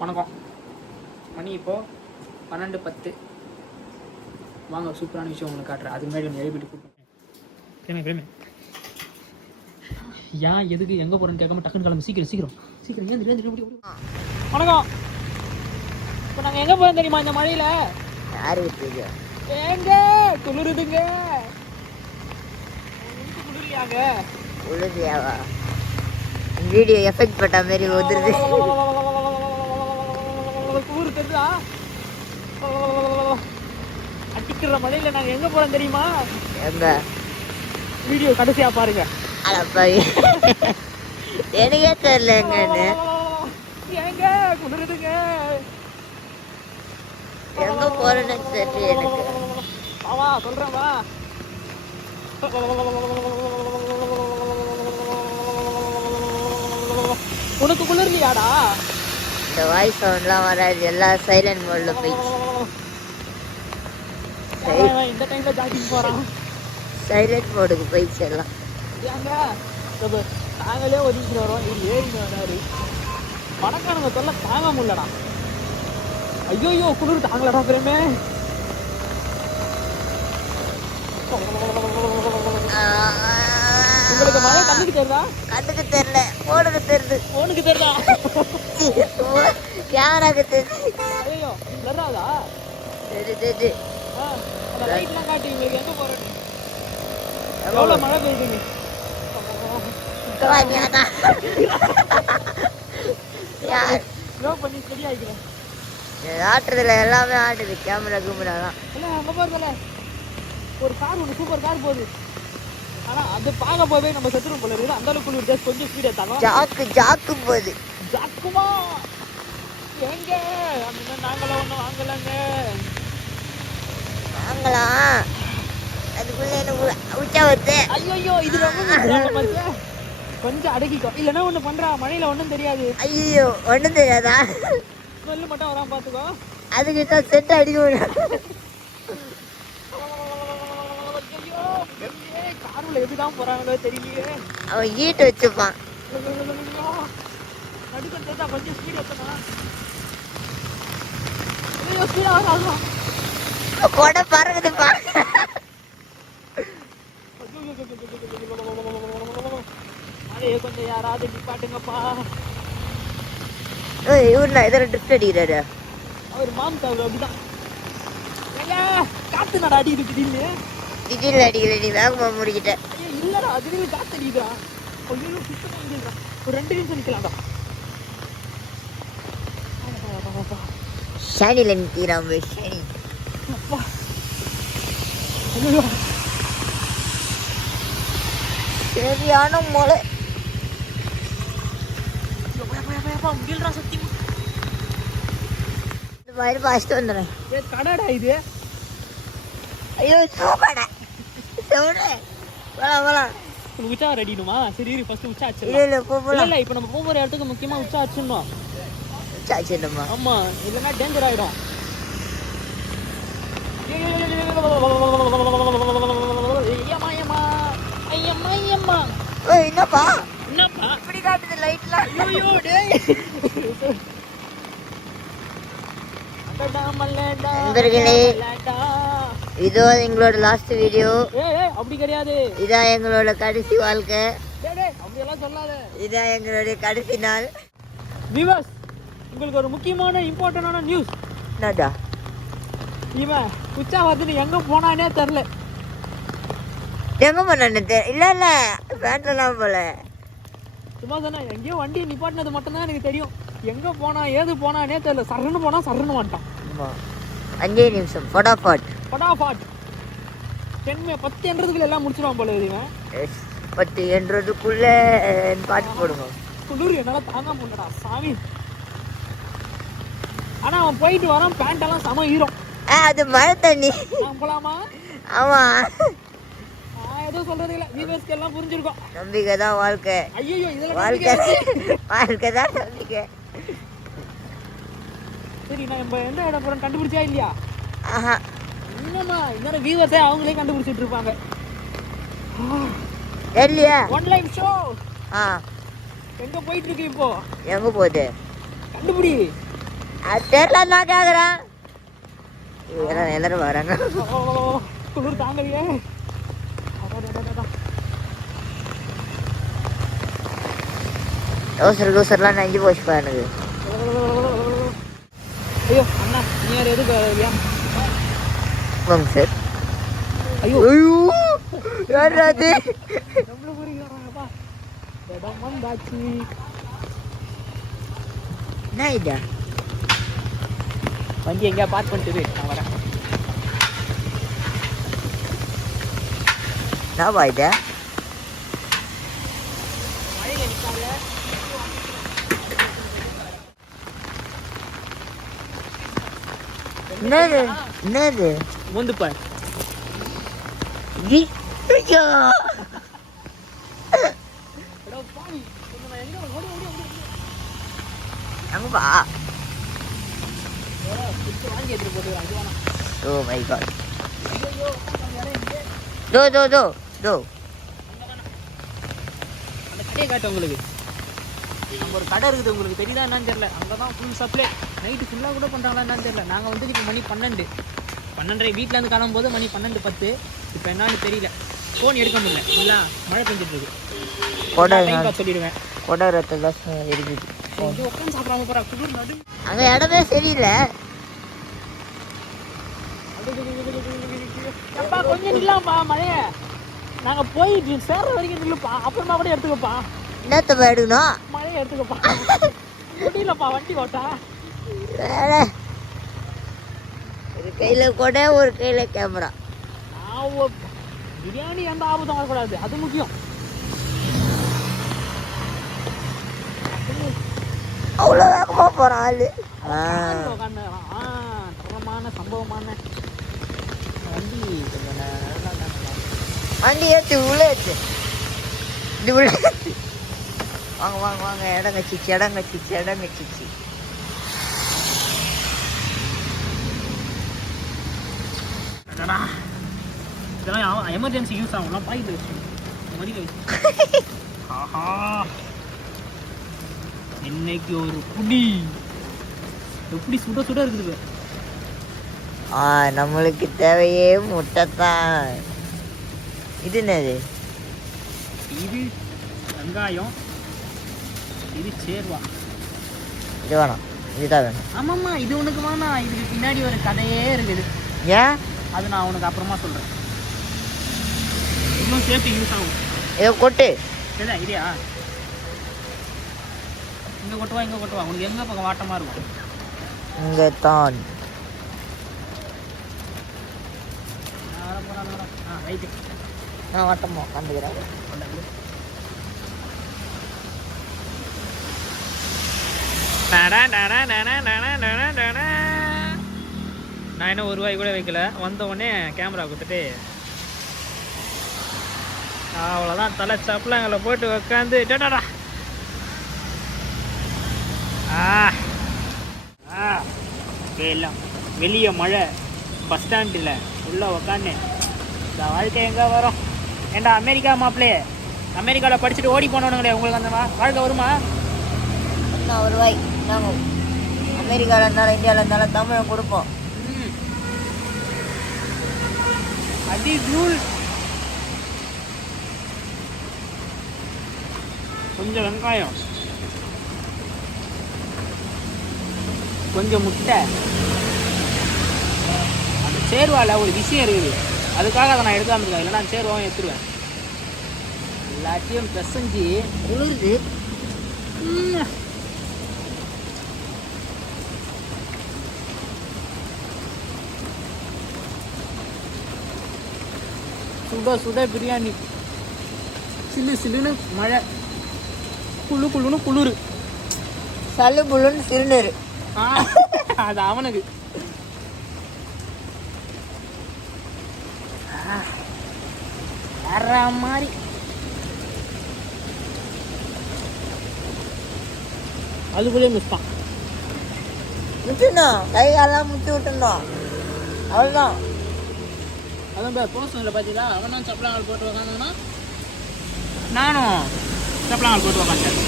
வணக்கம். மணி இப்போது 12:10. வாங்க சூப்பரான விஷயம் உங்களுக்கு காட்டுறேன். அதுக்கு முன்னாடி ஒன்று எழுப்பிட்டு கூப்பிட்டேன். பிரேமே ஏன் எதுக்கு எங்கே போகிறேன்னு கேட்காம டக்குன்னு கிளம்பு. சீக்கிரம் ஏன். வணக்கம். இப்போ நாங்கள் எங்கே போகிறோம் தெரியுமா இந்த மழையில்? யாரு விட்டுருங்க ஏங்க குளிருதுங்க. குளிரியாங்க? குளிரியாவா? வீடியோ எஃபெக்ட் பட்ட மாதிரி வந்துருது. குளிர் தெரியுதா? அடிக்கிற மழையில் நாங்கள் எங்கே போகிறோம் தெரியுமா? எங்க? வீடியோ கடைசியாக பாருங்க. அடப்பாவி, எனக்கே தெரியல எங்கன்னு. ஏங்க குளிருதுங்க. எங்க போறேன்னு தெரியல எனக்கு. வா சொல்றேன் வா. உனக்கு குளிர்லையாடா? இந்த வாய்ஸ் சவுண்ட்லாம் வராது, எல்லாம் சைலண்ட் மோட்ல போயிடுச்சு. இந்த டைம்ல ஜாக்கிங் போறான். சைலண்ட் மோடுக்கு போயிடுச்சு எல்லாம். ஏங்க நாங்களே ஒதுக்கிட்டு வரோம், இது ஏறிங்க வராரு. பணக்காரங்க சொல்ல தாங்க முடியலடா. ஐயோ குளிர் தாங்களடா பிரேமே. உங்களுக்கு மழை கண்ணுக்கு தெரியுதா? கண்ணுக்கு தெரியல, போனுக்கு தெரியுது. போனுக்கு தெரியுதா? யாராக தெரியுது? ஐயோ தெரியாதா? தெரியுது. அந்த லைட்லாம் காட்டி உங்களுக்கு எங்க போறேன்னு. எவ்வளவு மழை பெய்யுதுங்க. பண்ணி ஸ்டடி ஆகிக்கிறேன். ஆட்டுறதுல எல்லாமே ஆடுது, கேமரா கும்பலாம். இல்லை அங்கே போகிறதில்ல, ஒரு கார் ஒன்று சூப்பர் கார் போகுது. ஆனால் அது பார்க்க போவே நம்ம செத்துரும் போல இருக்குது. அந்த அளவுக்கு ஒரு கொஞ்சம் ஸ்பீட் எடுத்தாலும் ஜாக்கு போகுது. ஜாக்குமா எங்க? அந்த நாங்களாம் ஒன்றும் வாங்கலாங்க. வாங்கலாம், அதுக்குள்ள எனக்கு உச்சா வருது. ஐயோ இது ரொம்ப கொஞ்சம் அடக்கிக்கோ, இல்லைன்னா ஒன்று பண்ணுறா. மழையில் ஒன்றும் தெரியாது. ஐயோ ஒன்றும் தெரியாதா? ஸ்மெல்லு மட்டும் வராமல் பார்த்துக்கோ. அதுக்கு தான் செட் அடிக்க முடியும். காருல எப்படிதான் போறாங்களோ தெரியலையே. அவன் ஈட்டு வச்சுப்பான். நடுக்கா கொஞ்சம் ஸ்பீட் எத்தனா? ஐயோ ஸ்பீட் ஆகும். கொடை பறக்குதுப்பா. மழையை கொஞ்சம் யாராவது நிப்பாட்டுங்கப்பா. இவருண்ணா இதெல்லாம் ட்ரிப்ட் அடிக்கிறாரு. அவர் மாம் சார் அப்படிதான். காத்து நட அடிக்குது திடீர்னு. திடீர்னு அடிக்கல, நீ வேகமா முடிக்கிட்ட. இல்லடா திடீர்னு காத்து அடிக்குதா? ஐயோ சுத்தமா இல்லைடா. ஒரு 2 நிமிஷம் நிக்கலாம்டா. ஷானில நிற்கிறான் போய். ஷானி சரியான மழை. முடியலடா சத்தியமா. இந்த மாதிரி பாஸ்ட் வந்துடுறேன். கடாடா இது. ஐயோ சூப்படா சவுடு. போலாம் உச்சா அடிக்கணுமா? சரி ஃபர்ஸ்ட் உச்சா ஆச்சு. இல்லை போகலாம். இல்லை இப்போ நம்ம போகிற இடத்துக்கு முக்கியமாக உச்சா ஆச்சுன்னோம். உச்சா ஆச்சுமா? ஆமாம், இல்லைன்னா டேஞ்சர் ஆகிடும். என்னப்பா என்னப்பா இப்படி காட்டுது லைட்லாம்? ஐயோ டேய். நண்பர்களே, இதோ எங்களோட லாஸ்ட் வீடியோ. அப்படி கிடையாது, இதான் எங்களோட கடைசி வாழ்க்கை. அப்படியெல்லாம் சொல்லாத. இதான் எங்களுடைய கடைசி நாள். வியூவர்ஸ், உங்களுக்கு ஒரு முக்கியமான இம்பார்ட்டன்டான நியூஸ். என்னடா? இவன் உச்சா வந்து எங்க போனானே தெரில. எங்க போனான்னு இல்ல பேண்ட்லாம் போல. சும்மா சொன்னா எங்கேயோ வண்டி நிப்பாட்டினது மட்டும்தான் எனக்கு தெரியும். எங்க போனா ஏது போனானே தெரியல. சர்ன்னு போனா சர்ன்னு மாட்டான். 5 நிமிஷம் ஃபடாஃபாட் 10 என்றதுக்குள்ள எல்லாம் முடிச்சிருவான் போல இவன். 10 என்றதுக்குள்ள பாட்டு போடுவோம். குளிர் என்னால தாங்க முடியலடா சாமி. ஆனா அவன் போயிட்டு வரான், பேண்ட் எல்லாம் சம ஈரம். அது மழை தண்ணி. போலாமா? ஆமா, ஏதோ சொல்றது இல்ல. வியூவர்ஸ்க்கு எல்லாம் புரிஞ்சிருக்கும். நம்பிக்கை தான் வாழ்க்கை. ஐயோ இதெல்லாம் வாழ்க்கை தான் நம்பிக்கை. சரி, நான் நம்ம எந்த இடம் போறோம் கண்டுபிடிச்சா இல்லையா? ஆஹா, என்னமா இன்னொரு வியூவர்ஸே அவங்களே கண்டுபிடிச்சிட்டு இருப்பாங்க. இல்லையா? ஒன் லைவ் ஷோ எங்க போயிட்டு இருக்கு இப்போ? எங்க போகுது? கண்டுபிடி. அது தெரியல நான் கேக்குறேன். எல்லாரும் வராங்க. குளிர் தாங்கலையே. ரோசர்லாம் நஞ்சு போச்சுப்பா எனக்கு. ஐயோ அண்ணா நீ யார் எதுக்கு வரலையா? வாங்க சார். ஐயோ ஐயோ யார் அது? நம்மள ஊருக்கு வராங்கப்பா. இடம் வந்தாச்சு. என்ன இது? வண்டி எங்கேயா பார்க் பண்ணிட்டு நான் வரேன். என்னப்பா இது? மழையில நிற்காத. என்னது வந்து பாரு. ஐயோ அங்கப்பா. வாங்கி எடுத்துட்டு போட்டு. Oh my god. தோ தோ தோ தோ அந்த கடையை காட்டு உங்களுக்கு. அங்கே ஒரு கடை இருக்குது, உங்களுக்கு தெரியுதா என்னன்னு தெரியல. அங்கே தான் ஃபுல் சப்ளை. நைட்டு ஃபுல்லாக கூட பண்ணுறாங்களா என்னன்னு தெரியல. நாங்கள் வந்து இப்போ மணி 12 வீட்டிலேருந்து கிளம்பும்போது மணி 12:10. இப்போ என்னன்னு தெரியல. ஃபோன் எடுக்க முடியல, ஃபுல்லாக மழை பெஞ்சிட்டு இருக்கு. டைம் பார்த்து சொல்லிடுவேன். கொடரத்தில் இருக்குது. உட்காந்து சாப்பிடாம போகிறா குளிர் நடு. அங்கே இடமே சரியில்லை. அப்பா கொஞ்சம் நில்லாம்ப்பா மழைய. நாங்கள் போயிட்டு சேர்ற வரைக்கும் நில்லுப்பா, அப்புறமா கூட எடுத்துக்கப்பா. என்னத்தப்பா எடுக்கணும்? மழையை எடுத்துக்கப்பா. முடியலப்பா வண்டி ஓட்டா. ஒரு கையில கொடை ஒரு கையில கேமரா. பிரியாணி எந்த ஆபத்தும் வரக்கூடாது, அது முக்கியம். அவ்வளோ வேகமா போறான் ஆளு. தரமான சம்பவமான வண்டி. வண்டி ஏற்று உள்ள ஏற்று. இது உள்ள ஏற்று. வாங்க வாங்க வாங்க. இடம் கச்சிச்சு இடம் கச்சிச்சு இடம் கச்சிச்சு. இதெல்லாம் எமர்ஜென்சி யூஸ் ஆகும்லாம். பாய்ந்து வச்சு மதியில் வச்சு. ஆஹா இன்னைக்கு ஒரு புடி எப்படி சுட சுட இருக்குது. நம்மளுக்கு தேவையே முட்டை தான். இது என்னது? இது வெங்காயம், இது சேர்வா. இது வேணாம், இதுதான் வேணும். ஆமாம்மா இது உனக்கு வேணா. இதுக்கு பின்னாடி ஒரு கதையே இருக்குது. ஏன்? அது நான் உனக்கு அப்புறமா சொல்கிறேன். இன்னும் சேஃப்டி யூஸ் ஆகும். இதை கொட்டு. இதுதான் இல்லையா? இங்கே கொட்டுவா இங்கே கொட்டுவா. உனக்கு எங்கே பக்கம் வாட்டமாக இருக்கும்? இங்கே தான். ரைட்டு நான் வாட்டமா கண்டுக்கிறேன். நான் என்ன ஒரு ரூபாய் கூட வைக்கல. வந்த உடனே கேமரா கொடுத்துட்டு அவ்வளோதான். தலை சப்பலாங்களை போட்டு உட்காந்து டடா. எல்லாம் வெளியே மழை, பஸ் ஸ்டாண்டில் உள்ளே உக்காந்து இந்த வாழ்க்கை எங்கே வரும்? ஏண்டா அமெரிக்கா மாப்பிள்ளையே, அமெரிக்காவில் படிச்சுட்டு ஓடி போனவனுங்களே, உங்களுக்கு அந்த வாழ்க்கை வருமா? ஒரு ரூபாய் நாங்கள் அமெரிக்காவில் இருந்தாலும் இந்தியாவில் இருந்தாலும் தமிழை கொடுப்போம். அது ரூல். கொஞ்சம் வெங்காயம், கொஞ்சம் முட்டை. அந்த சேர்வால ஒரு விஷயம் இருக்குது, அதுக்காக அதை நான் எடுக்காம இருக்கேன். இல்லைன்னா அந்த சேர்வாவும் எடுத்துருவேன். எல்லாத்தையும் பிசைஞ்சு குளிருது. சுட சுட பிரியாணி, சில்லு சில்லுன்னு மழை, குழு குழுன்னு குளிர், சல்லு புல்லுன்னு சிறுநீர். அது அவனுக்கு. வேற மாதிரி அதுக்குள்ளே மிஸ் தான். முட்டணும், கை காலெல்லாம் முட்டி விட்டுணும், அவ்வளோதான். அதான் போஸ்டில் பார்த்தீங்களா, அவனும் சப்பலாங்கள் போட்டு உக்காந்தானா, நானும் சப்பலாங்கள் போட்டு உக்காந்தேன்.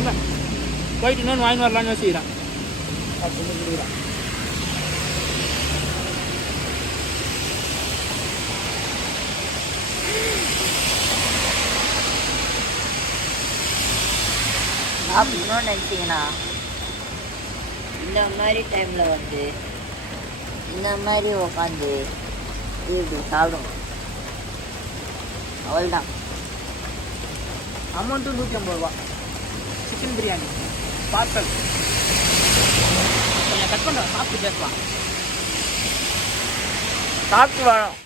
செம்ம. போயிட்டு இன்னொன்று வாங்கி வரலான்னு யோசிக்கிறேன். அப்படின்னு கொடுக்குறேன். சாப்பிடணும்னு நினச்சிங்கன்னா இந்த மாதிரி டைமில் வந்து இந்த மாதிரி உட்காந்து இப்படி சாப்பிடுவோம். அவள்தான். அமௌண்ட்டு 150 ரூபா. Chicken biryani parcel. கொஞ்சம் கட் பண்ணுறேன், சாப்பிட்டு பேசலாம். சாப்பிட்டு வரோம்.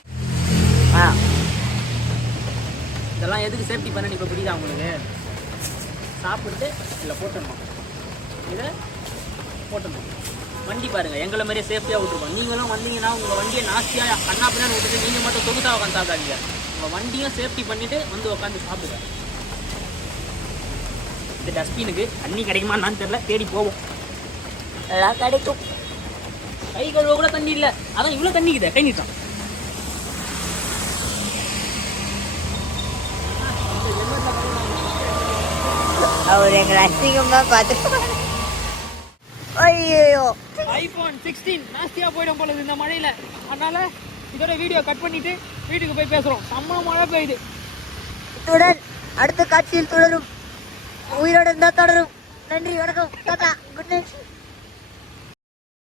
இதெல்லாம் எதுக்கு சேஃப்டி பண்ண இப்போ புரியுதா உங்களுக்கு? சாப்பிட்டு இல்லை போட்டுடணும், இதை போட்டுடணும். வண்டி பாருங்கள், எங்களை மாதிரியே சேஃப்டியாக விட்டுருக்கோம். நீங்களும் வந்தீங்கன்னா உங்கள் வண்டியை நாஸ்தியாக கண்ணா பின்னான்னு விட்டுட்டு நீங்கள் மட்டும் சொகுசாக உட்காந்து சாப்பிடாதீங்க. உங்கள் வண்டியும் சேஃப்டி பண்ணிவிட்டு வந்து உட்காந்து சாப்பிடுங்க. இந்த டஸ்ட்பினுக்கு தண்ணி கிடைக்குமான்னு தெரியல, தேடி போவோம். எல்லாம் கிடைக்கும். கை கழுவ கூட தண்ணி இல்லை, அதான் இவ்வளோ தண்ணிக்குதே. கை நீட்டான். அவர் எங்களை அசிங்கமாக பார்த்து. ஐயோ, iPhone 16 நாஸ்தியாக போயிடும் போல இந்த மழையில். அதனால இதோட வீடியோ கட் பண்ணிட்டு வீட்டுக்கு போய் பேசுகிறோம். செம்ம மழை பெய்யுது. இத்துடன் அடுத்த காட்சியில் தொடரும். உயிரோடு இருந்தால் தொடரும். நன்றி, வணக்கம், தாத்தா, குட் நைட்.